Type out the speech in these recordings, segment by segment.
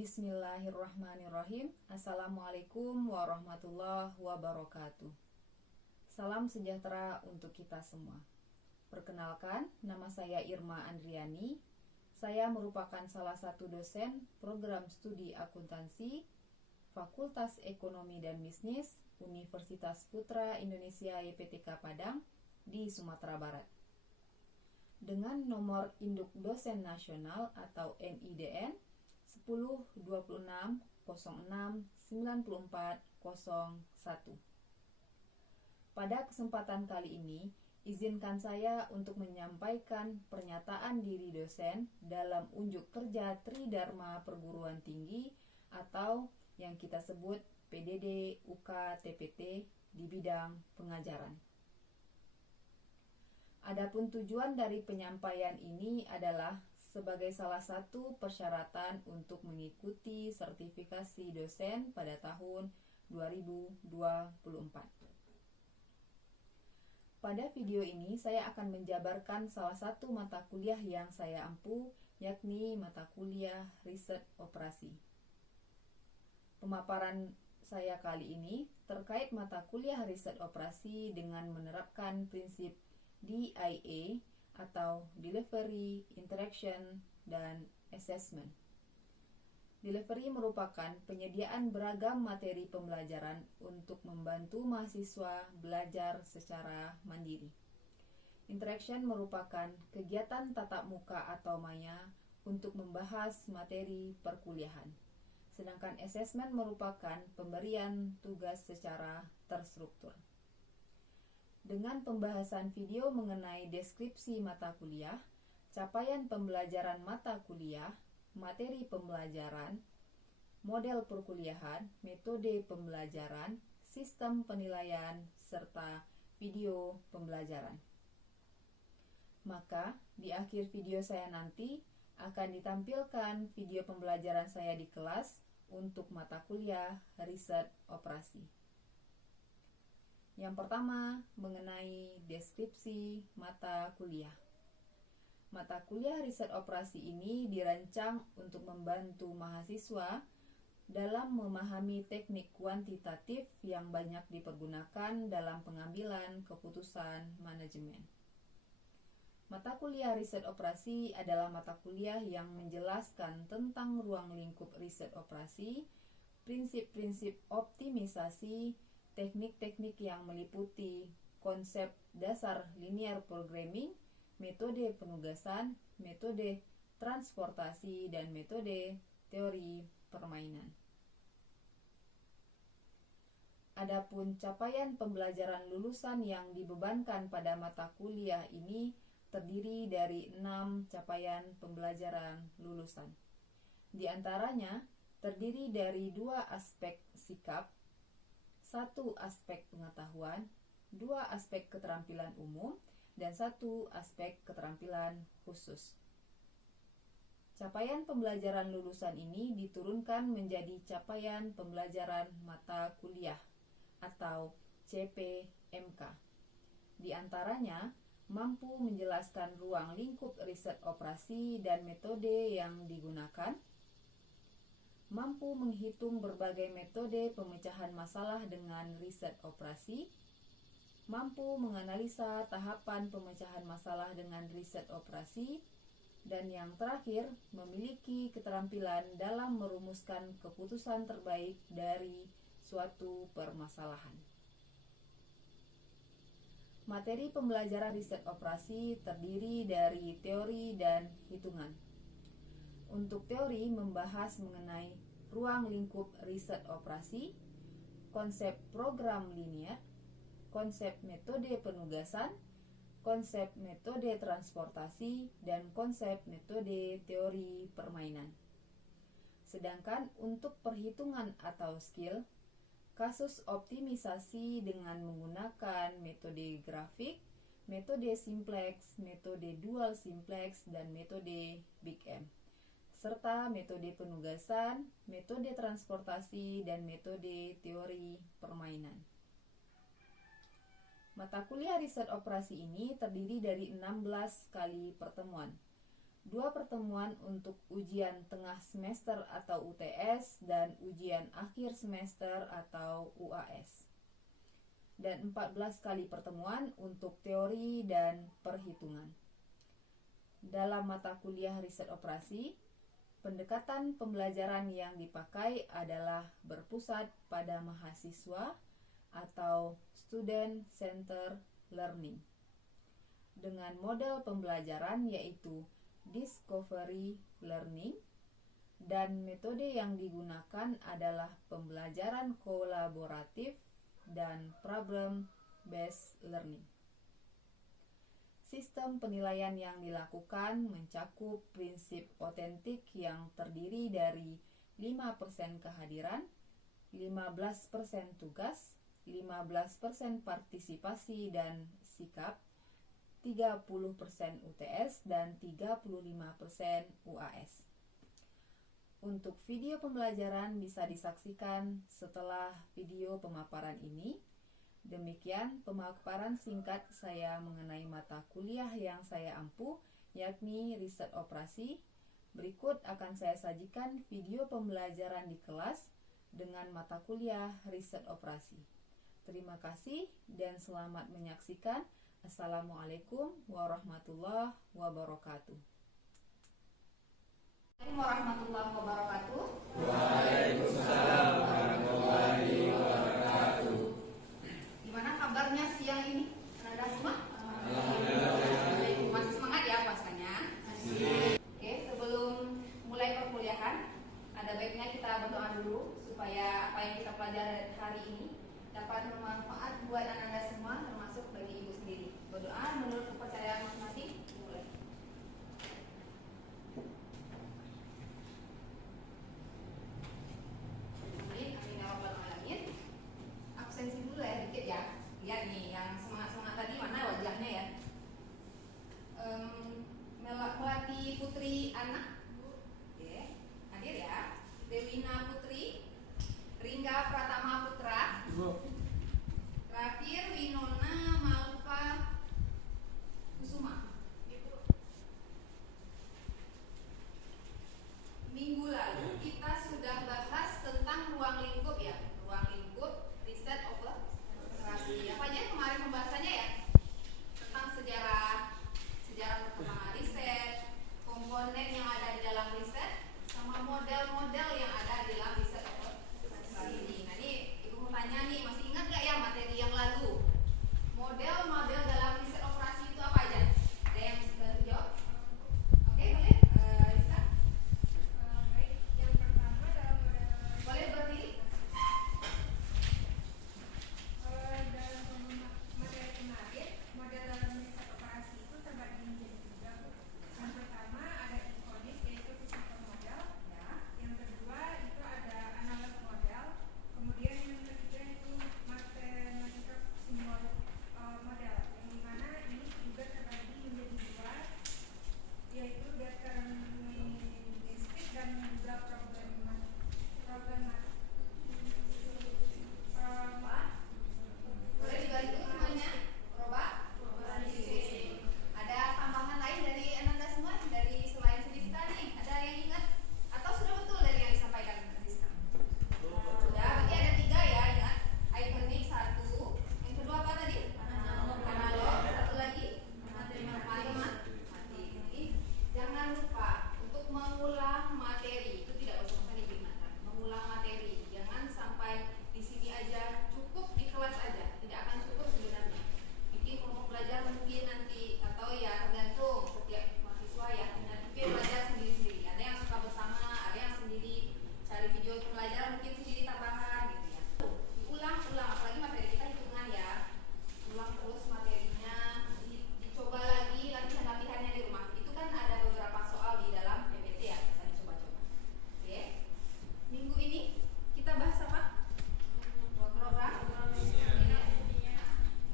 Bismillahirrahmanirrahim. Assalamualaikum warahmatullahi wabarakatuh. Salam sejahtera untuk kita semua. Perkenalkan, nama saya Irma Andriani. Saya merupakan salah satu dosen program studi akuntansi Fakultas Ekonomi dan Bisnis Universitas Putra Indonesia YPTK Padang di Sumatera Barat. Dengan nomor induk dosen nasional atau NIDN 1026069401. Pada kesempatan kali ini, izinkan saya untuk menyampaikan pernyataan diri dosen dalam unjuk kerja Tridharma Perguruan Tinggi atau yang kita sebut PDD UK TPT di bidang pengajaran. Adapun tujuan dari penyampaian ini adalah sebagai salah satu persyaratan untuk mengikuti sertifikasi dosen pada tahun 2024. Pada video ini saya akan menjabarkan salah satu mata kuliah yang saya ampu, yakni mata kuliah Riset Operasi. Pemaparan saya kali ini terkait mata kuliah Riset Operasi dengan menerapkan prinsip DIA atau Delivery, Interaction, dan Assessment. Delivery merupakan penyediaan beragam materi pembelajaran untuk membantu mahasiswa belajar secara mandiri. Interaction merupakan kegiatan tatap muka atau maya untuk membahas materi perkuliahan. Sedangkan Assessment merupakan pemberian tugas secara terstruktur. Dengan pembahasan video mengenai deskripsi mata kuliah, capaian pembelajaran mata kuliah, materi pembelajaran, model perkuliahan, metode pembelajaran, sistem penilaian, serta video pembelajaran. Maka, di akhir video saya nanti akan ditampilkan video pembelajaran saya di kelas untuk mata kuliah Riset Operasi. Yang pertama, mengenai deskripsi mata kuliah. Mata kuliah Riset Operasi ini dirancang untuk membantu mahasiswa dalam memahami teknik kuantitatif yang banyak dipergunakan dalam pengambilan keputusan manajemen. Mata kuliah Riset Operasi adalah mata kuliah yang menjelaskan tentang ruang lingkup riset operasi, prinsip-prinsip optimisasi, teknik-teknik yang meliputi konsep dasar linear programming, metode penugasan, metode transportasi, dan metode teori permainan. Adapun capaian pembelajaran lulusan yang dibebankan pada mata kuliah ini terdiri dari 6 capaian pembelajaran lulusan. Di antaranya terdiri dari 2 aspek sikap, 1 aspek pengetahuan, 2 aspek keterampilan umum, dan 1 aspek keterampilan khusus. Capaian pembelajaran lulusan ini diturunkan menjadi capaian pembelajaran mata kuliah atau CPMK. Di antaranya, mampu menjelaskan ruang lingkup riset operasi dan metode yang digunakan, mampu menghitung berbagai metode pemecahan masalah dengan riset operasi, mampu menganalisa tahapan pemecahan masalah dengan riset operasi, dan yang terakhir, memiliki keterampilan dalam merumuskan keputusan terbaik dari suatu permasalahan. Materi pembelajaran riset operasi terdiri dari teori dan hitungan. Untuk teori membahas mengenai ruang lingkup riset operasi, konsep program linear, konsep metode penugasan, konsep metode transportasi, dan konsep metode teori permainan. Sedangkan untuk perhitungan atau skill, kasus optimisasi dengan menggunakan metode grafik, metode simplex, metode dual simplex, dan metode Big M, serta metode penugasan, metode transportasi, dan metode teori permainan. Mata kuliah riset operasi ini terdiri dari 16 kali pertemuan. 2 pertemuan untuk ujian tengah semester atau UTS dan ujian akhir semester atau UAS. Dan 14 kali pertemuan untuk teori dan perhitungan. Dalam mata kuliah riset operasi, pendekatan pembelajaran yang dipakai adalah berpusat pada mahasiswa atau student center learning. Dengan model pembelajaran yaitu discovery learning, dan metode yang digunakan adalah pembelajaran kolaboratif dan problem based learning. Sistem penilaian yang dilakukan mencakup prinsip otentik yang terdiri dari 5% kehadiran, 15% tugas, 15% partisipasi dan sikap, 30% UTS, dan 35% UAS. Untuk video pembelajaran bisa disaksikan setelah video pemaparan ini. Demikian pemaparan singkat saya mengenai mata kuliah yang saya ampu, yakni riset operasi. Berikut akan saya sajikan video pembelajaran di kelas dengan mata kuliah riset operasi. Terima kasih dan selamat menyaksikan. Assalamualaikum warahmatullahi wabarakatuh. Warahmatullahi wabarakatuh. Waalaikumsalam warahmatullahi wabarakatuh. Gimana kabarnya siang ini? Ada semua? Alhamdulillah. Masih semangat ya puasanya? Oke, sebelum mulai perkuliahan, ada baiknya kita berdoa dulu supaya apa yang kita pelajari hari ini dapat bermanfaat buat Anda semua, termasuk bagi ibu sendiri. Berdoa menurut kepercayaan masing-masing. Mulai. Amin, amin ya rabbal alamin. Absensi dulu ya, dikit ya. Lihat nih, yang semangat-semangat tadi mana wajahnya ya? Melati Putri Anak, oke, hadir ya. Dewina Putri, Ringga Pratama Putra, terakhir Winona Malva Kusuma. Minggu lalu kita sudah bahas tentang ruang lingkup ya, ruang lingkup riset operasi. Apa aja kemarin pembahasannya ya? Tentang sejarah perkembangan riset, komponen yang ada di dalam riset, sama model-model yang ada di dalam riset operasi ini. Nah ini ibu mau tanya nih, masih ingat nggak ya materi yang lalu? Model-model dalam riset operasi itu apa aja? Ada yang bisa jawab? Oke, boleh? Rizka? Baik, yang pertama dalam Boleh berdiri? dalam materi kemarin, model dalam riset operasi itu terbagi menjadi 3, Bu. Yang pertama ada ikonik, yaitu physical model. Ya. Yang kedua itu ada analog model. Kemudian yang ketiga itu mathematical symbol model. Yang dimana ini juga terbagi menjadi 2, yaitu deterministik dan juga problematik. Boleh dibantu semuanya? Roba? Ada tambahan lain dari Ananda semua? Dari selain Rizka nih? Ada yang ingat? Atau sudah betul dari yang disampaikan Rizka? Sudah, berarti ada 3 ya, ingat. Ikonik 1. Yang kedua apa tadi? Analog. Satu lagi? Matematik. Jangan lupa untuk mengulang materi. Itu tidak usah diingatkan. Mengulang materi. Jangan sampai di sini aja, cukup di kelas aja. Tidak akan cukup sebenarnya. Bikin kelompok belajar mungkin nanti, atau ya tergantung setiap mahasiswa ya. Mungkin belajar sendiri-sendiri. Ada yang suka bersama, ada yang sendiri cari video pembelajaran, mungkin sendiri tambahan gitu ya. Diulang-ulang, apalagi materi kita hitungan ya. Ulang terus materinya, dicoba lagi latihan-latihannya di rumah. Itu kan ada beberapa soal di dalam PPT ya, bisa dicoba-coba. Oke. Minggu ini kita bahas apa? Program.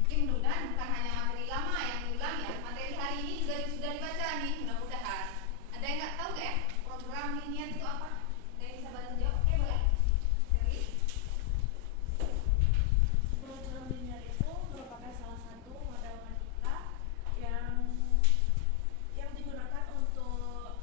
Mungkin mudah-mudahan bukan hanya materi lama yang diulang ya. Materi hari ini juga sudah dibaca nih, mudah-mudahan. Ada yang nggak tahu nggak ya? Program linier itu apa? Ada yang bisa bantu jawab? Oke, boleh? Shirley? Program linear itu merupakan salah satu model matematika yang digunakan untuk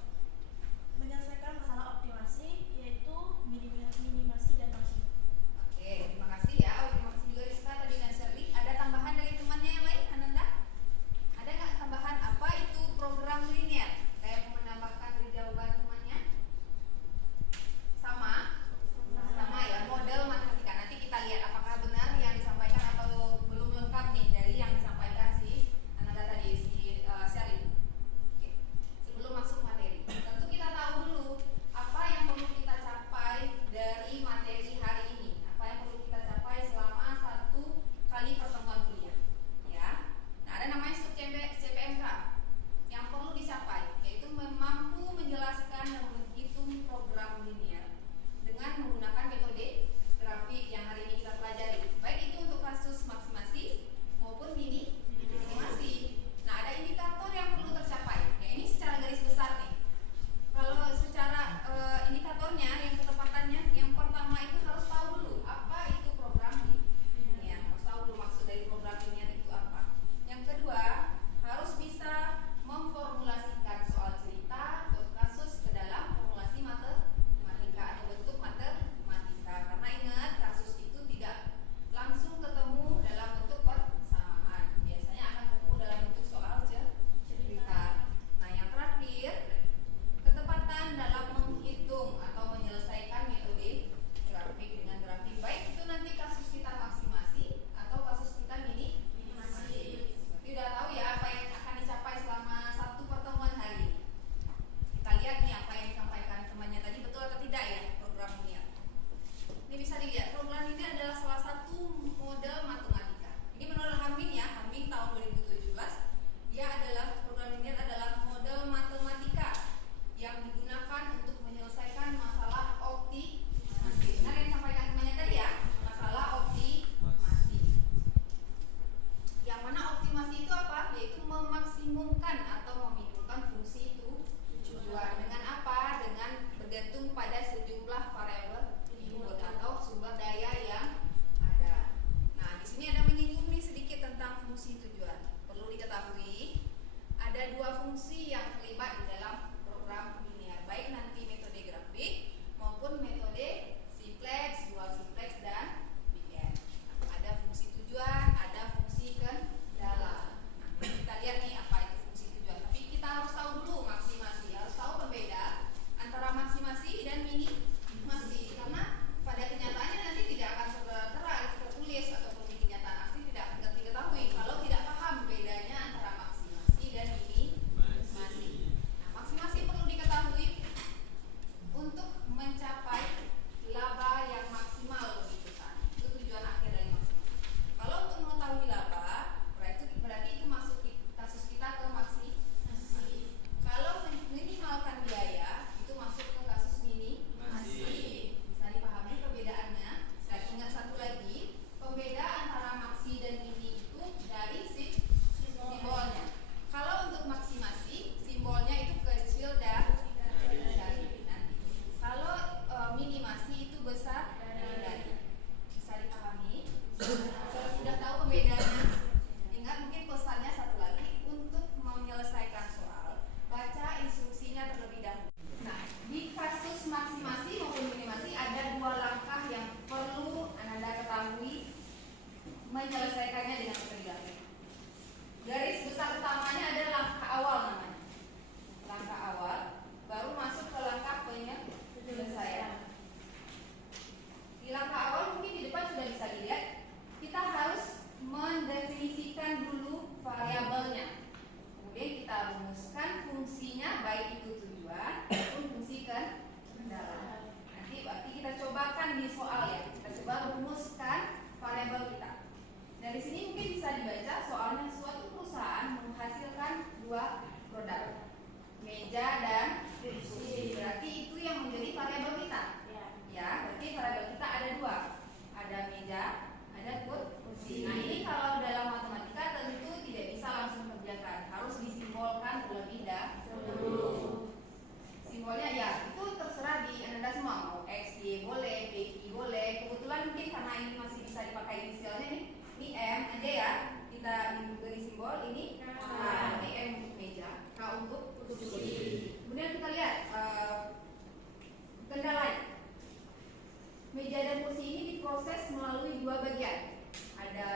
diproses melalui dua bagian. Ada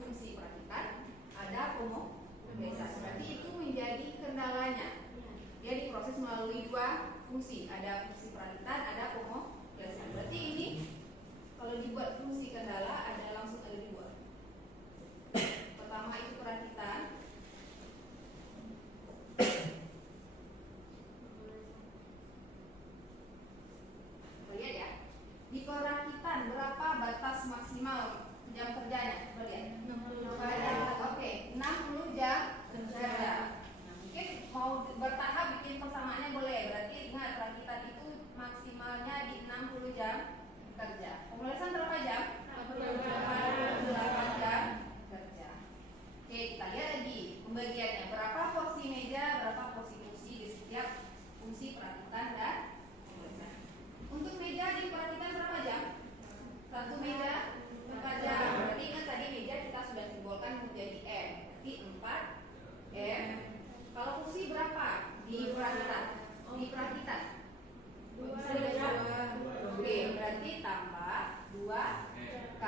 fungsi perakitan, ada pemolesan. Berarti itu menjadi kendalanya. Dia diproses melalui dua fungsi. Ada fungsi perakitan, ada pemolesan. Berarti ini kalau dibuat fungsi kendala ada langsung ada dua. Pertama itu perakitan. Lihat ya. Di perakitan berapa batas maksimal jam kerjanya? Coba lihat. 60 Oke, 60 jam kerja. Nah, mungkin mau bertahap bikin persamaannya boleh. Berarti ingat perakitan itu maksimalnya di 60 jam kerja. Pemolesan berapa jam? 8 jam kerja. Oke, kita lihat lagi pembagiannya. Berapa porsi meja, berapa porsi kursi di setiap fungsi perakitan dan pemolesan. Untuk meja di perakitan berapa jam? Satu meja 4 jam. Berarti ingat tadi meja kita sudah simbolkan menjadi M. Berarti 4 M. Kalau kursi berapa di perakitan? Di perakitan bisa dibaca. Oke, berarti tambah 2 K.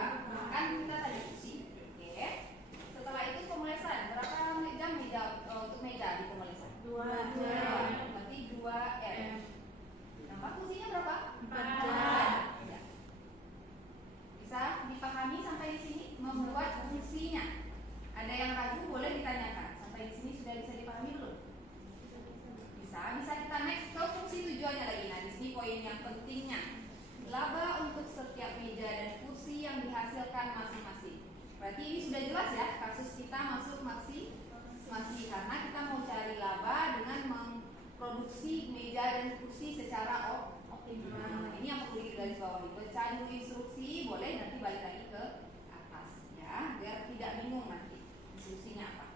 Kan kita tadi kursi. Oke. Setelah itu pemolesan berapa jam meja untuk meja di pemolesan? 2 Berarti 2 M. Nambah kursinya berapa? 4 Ya. Bisa dipahami sampai di sini membuat fungsinya. Ada yang ragu boleh ditanyakan. Sampai di sini sudah bisa dipahami belum? Bisa kita next ke fungsi tujuannya lagi. Nah, di sini poin yang pentingnya. Laba untuk setiap meja dan kursi yang dihasilkan masing-masing. Berarti ini sudah jelas ya, kasus kita masuk masih karena kita mau cari laba dengan memproduksi meja dan kursi secara optimal. Nah, ini yang perlu digaris bawahi. Baca dulu instruksi, boleh nanti balik lagi ke atas ya, biar tidak bingung nanti instruksinya apa.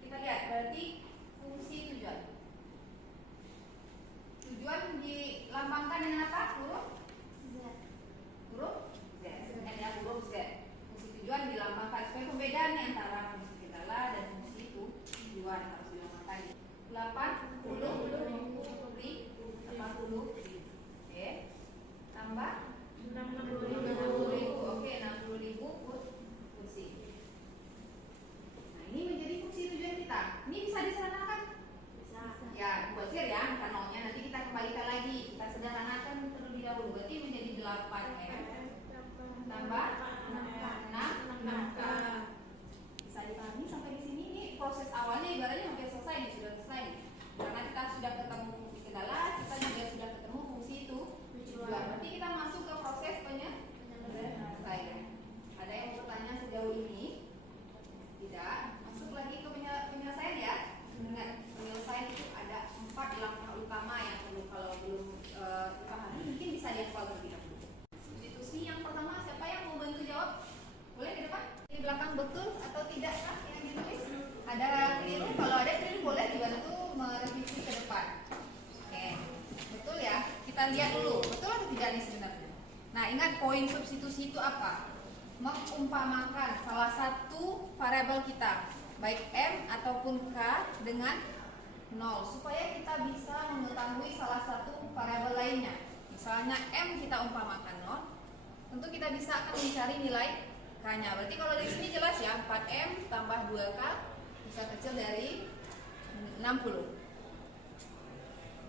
Kita lihat berarti fungsi tujuan. Tujuan dilambangkan dengan apa? Huruf Z. Ya, huruf Z. Fungsi tujuan dilambangkan sebagai pembedaan nih antara fungsi kendala dan fungsi tujuan harus dilambangkan. 80 Oke. Tambah 60.000. Oke, 60.000 kursi. Nah, ini menjadi fungsi tujuan kita. Ini bisa disederhanakan? Ya, buat share ya, bukan nolnya. Nanti kita kembalikan lagi. Kita sederhanakan terlebih dahulu. Berarti menjadi 8M tambah 6K. Bisa dipahami sampai di sini? Ini proses awalnya ibaratnya hampir selesai nih, sudah selesai nih. Karena kita sudah ketemu fungsi kendala, kita juga sudah ketemu fungsi tujuan. Berarti kita masuk ke proses penyelesaian. Ada yang bertanya sejauh ini? Tidak. Masuk lagi ke penyelesaian ya. Ingat, penyelesaian itu ada 4 langkah utama yang perlu kalau belum dipahami mungkin bisa dihafal terlebih dahulu. Substitusi yang pertama, siapa yang mau bantu jawab? Boleh di depan? Di belakang betul atau tidak kah yang ditulis? Ada keliru? Kalau ada keliru boleh dibantu merevisi ke depan. Oke, betul ya? Kita lihat dulu, betul atau tidak nih sebenarnya? Nah, ingat poin substitusi itu apa? Mengumpamakan salah satu variabel kita, baik M ataupun K dengan 0, supaya kita bisa mengetahui salah satu variabel lainnya. Misalnya M kita umpamakan 0, tentu kita bisa akan mencari nilai K-nya. Berarti kalau di sini jelas ya, 4M tambah 2K bisa kecil dari 60.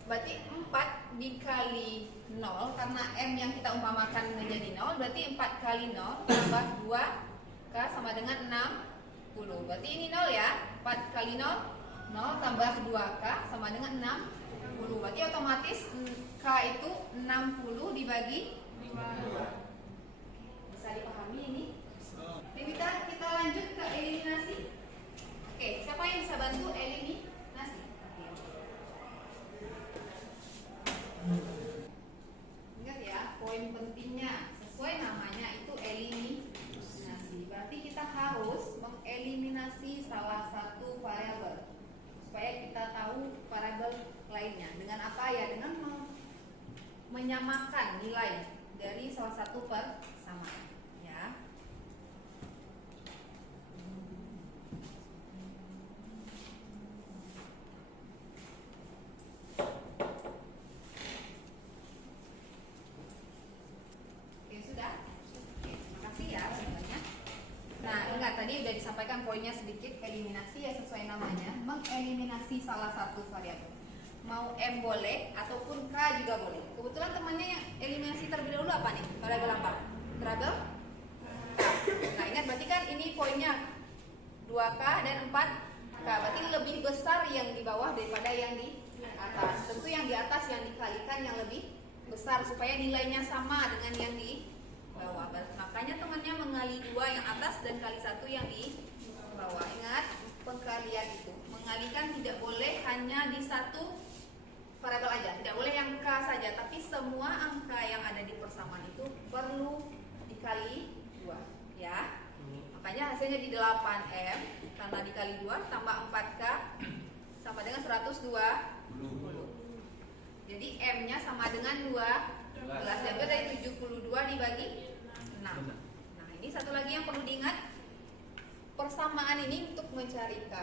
Berarti 4 dikali 0, karena M yang kita umpamakan menjadi 0, berarti 4 kali 0 tambah 2K sama dengan 60. Berarti ini 0 ya, 4 kali 0, 0 tambah 2K sama dengan 60. Berarti otomatis K itu 60 dibagi 5. Bisa dipahami ini? Jadi kita lanjut ke eliminasi. Oke, siapa yang bisa bantu eliminasi? Ingat ya, poin pentingnya sesuai namanya itu eliminasi. Berarti kita harus mengeliminasi salah satu variabel supaya kita tahu variabel lainnya. Dengan apa ya? Dengan menyamakan nilai dari salah satu persamaan. Ya. Oke, sudah? Oke. tadi udah disampaikan poinnya sedikit. Eliminasi ya sesuai namanya, mengeliminasi salah satu variabel. Mau M boleh ataupun K juga boleh. Kebetulan temannya yang eliminasi terlebih dahulu apa nih? Variabel apa? Variabel K. Nah ingat berarti kan ini poinnya 2K dan 4K. Berarti lebih besar yang di bawah daripada yang di atas. Tentu yang di atas yang dikalikan yang lebih besar supaya nilainya sama dengan yang di bawah. Makanya temannya mengali 2 yang atas dan kali 1 yang di bawah. Ingat pengkalian itu mengalikan tidak boleh hanya di satu variabel aja, tidak boleh yang K saja, tapi semua angka yang ada di persamaan itu perlu dikali 2 ya. Makanya hasilnya di 8M karena dikali 2 tambah 4K sama dengan 120. Jadi M-nya sama dengan 12. Diambil dari 72 dibagi 6. Nah, ini satu lagi yang perlu diingat. Persamaan ini untuk mencari K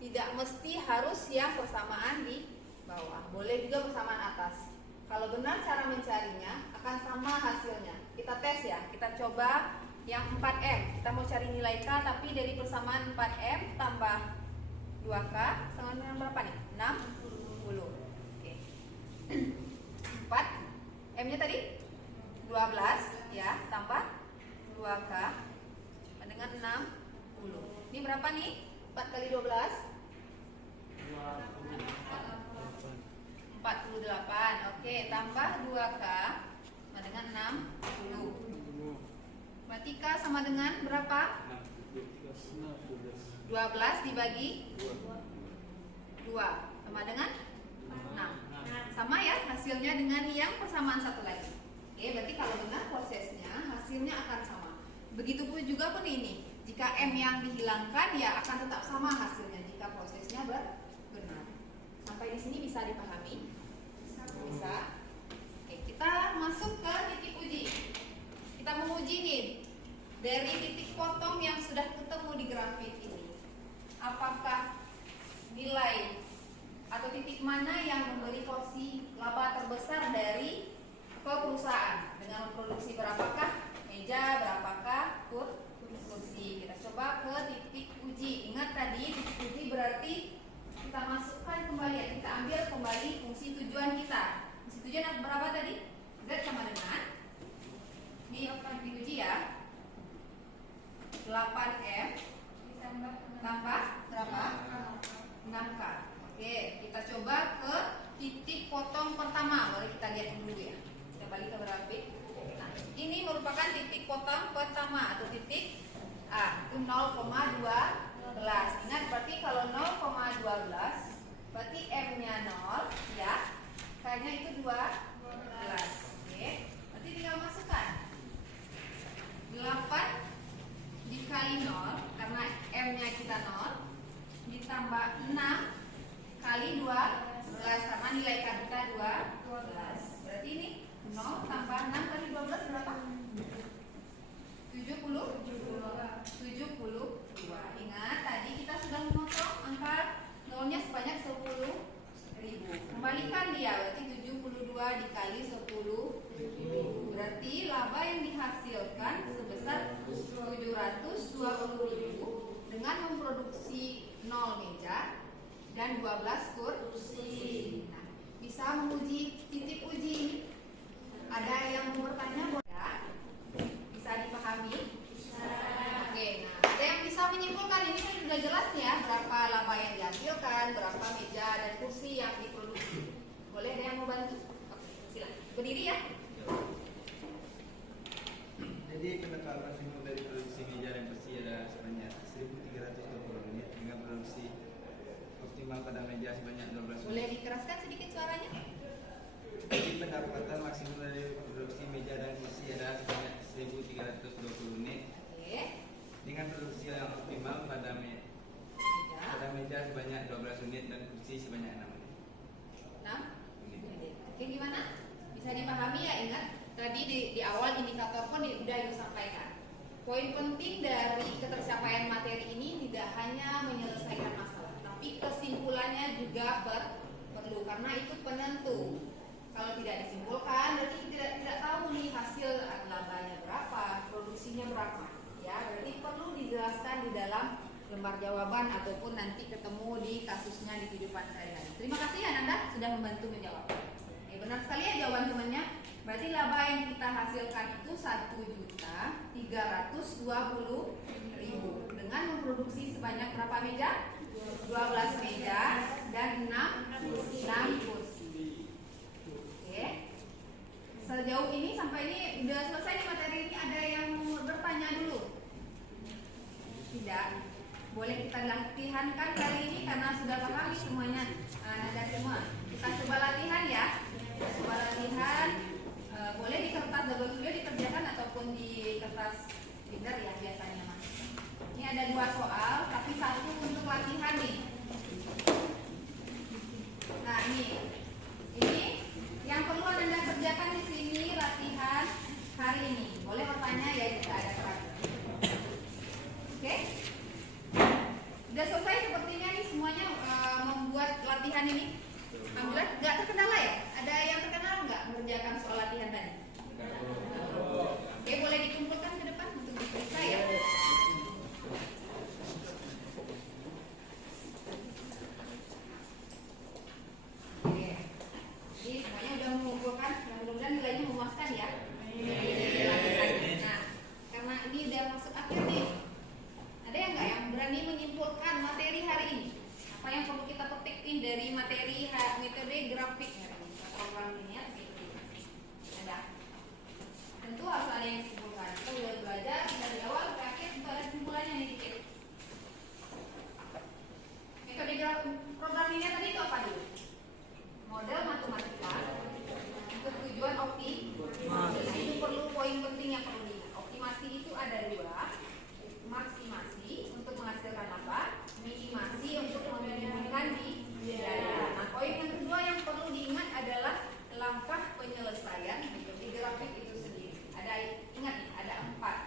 tidak mesti harus yang persamaan di bawah. Boleh juga persamaan atas. Kalau benar cara mencarinya akan sama hasilnya. Kita tes ya. Kita coba yang 4M. Kita mau cari nilai K tapi dari persamaan 4M tambah 2K sama dengan berapa nih? 60. Oke. 4 M nya tadi 12 ya, tambah 2K dengan 60. Ini berapa nih? 4 kali 12 48. Oke, tambah 2K sama dengan 60. Berarti K sama dengan berapa? 12 dibagi 2 sama dengan 6. Sama ya hasilnya dengan yang persamaan satu lagi. Oke, berarti kalau benar prosesnya hasilnya akan sama. Begitupun juga pun ini. Jika M yang dihilangkan ya akan tetap sama hasilnya jika prosesnya benar. Sampai di sini bisa dipahami? Bisa. Oke, kita masuk ke titik uji. Kita menguji nih dari titik potong yang sudah ketemu di grafik ini. Apakah nilai atau titik mana yang memberi porsi laba terbesar dari perusahaan dengan memproduksi berapakah meja, berapakah kursi. Kita coba ke titik uji. Ingat tadi titik uji berarti kita masukkan kembali, kita ambil kembali fungsi tujuan kita. Fungsi tujuan berapa tadi? Z sama dengan ini titik uji ya 8M tambah berapa? 6K. Oke, kita coba ke titik potong pertama. Boleh kita lihat dulu ya. Kita balik ke grafik. Nah, ini merupakan titik potong pertama atau titik A. Itu 0,12. Ingat berarti kalau 0,12 berarti M-nya 0 ya. K-nya itu 12. Oke. Berarti tinggal masukkan 8 dikali 0 karena M-nya kita 0 ditambah 6 kali 12 sama nilai K kita 12. Berarti ini 0 tambah 6 kali 12 berapa? 72. Ingat tadi kita sudah memotong angka 0-nya sebanyak 10.000. Kembalikan dia berarti 72 dikali 10.000. Berarti laba yang dihasilkan sebesar 720.000 dengan memproduksi 0 meja dan 12 kursi. Nah, bisa menguji titik uji ini. Ada yang mau bertanya boleh? Bisa dipahami? Oke, nah ada yang bisa menyimpulkan ini kan sudah jelas ya berapa laba yang dihasilkan, berapa meja dan kursi yang diproduksi. Boleh ada yang mau bantu? Oke, silakan. Berdiri ya. Jadi penetapan hasil dari produksi meja dan kursi ada sebanyak 1.320 unit dengan produksi optimal pada meja sebanyak 12 unit. Boleh dikeraskan sedikit suaranya? Jadi pendapatan maksimum dari produksi meja dan kursi adalah sebanyak 1.320 unit. Oke. Dengan produksi yang optimal pada meja sebanyak 12 unit dan kursi sebanyak 6 unit. 6 unit. Oke, gimana? Bisa dipahami ya? Ingat tadi di awal indikator pun sudah Ibu sampaikan. Poin penting dari ketercapaian materi ini tidak hanya menyelesaikan masalah, tapi kesimpulannya juga perlu karena itu penentu. Kalau tidak disimpulkan, berarti tidak tahu nih hasil labanya berapa, produksinya berapa. Ya, berarti perlu dijelaskan di dalam lembar jawaban ataupun nanti ketemu di kasusnya di kehidupan sehari-hari. Terima kasih Ananda sudah membantu menjawab. Benar sekali ya jawaban temannya. Berarti laba yang kita hasilkan itu 1.320.000 dengan memproduksi sebanyak berapa meja? 12 meja dan 6 kursi. Oke. Sejauh ini sampai ini udah selesai nih materi ini, ada yang mau bertanya dulu? Tidak. Boleh kita latihankan kali ini karena sudah paham semuanya. Ada semua. Kita coba latihan ya. Coba latihan. Boleh di kertas double studio dikerjakan ataupun di kertas binder ya biasanya mas. Ini ada 2 soal, tapi 1 untuk latihan nih. Nah ini yang perlu Anda kerjakan di sini latihan hari ini. Boleh bertanya ya jika ada keraguan. Oke? Sudah selesai sepertinya nih semuanya membuat latihan ini. Alhamdulillah nggak terkendala ya? Ada yang terkendala nggak mengerjakan soal latihan tadi? Oke, boleh dikumpulkan ke depan untuk diperiksa ya. Oke. Jadi semuanya udah mengumpulkan, mudah-mudahan nilainya memuaskan ya. Nah, karena ini udah masuk akhir nih. Ada yang nggak yang berani menyimpulkan materi hari ini? Apa yang perlu kita petik dari materi metode grafik program ini ya? Ada. Tentu harus ada yang disimpulkan. Kita udah belajar dari awal ke akhir untuk ada kesimpulannya nih dikit. Metode program ini tadi itu apa dulu? Model matematika untuk tujuan optimasi. Itu perlu poin penting yang perlu diingat. Optimasi itu ada 2. Maksimasi untuk menghasilkan apa? Minimasi untuk meminimumkan biaya. Nah, poin yang kedua yang perlu diingat adalah langkah penyelesaian di grafik itu sendiri. Ingat nih, ada 4.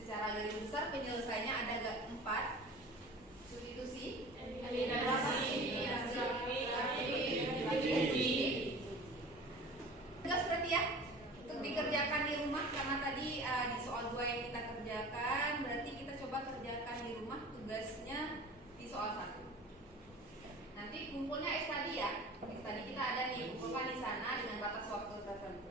Secara garis besar penyelesaiannya ada 4. Substitusi, eliminasi, tugas berarti ya untuk dikerjakan di rumah karena tadi di soal 2 yang kita kerjakan, berarti kita coba kerjakan di rumah tugasnya di soal 1. Nanti kumpulnya tadi ya. Tadi kita ada nih kumpulkan di sana dengan batas waktu tertentu.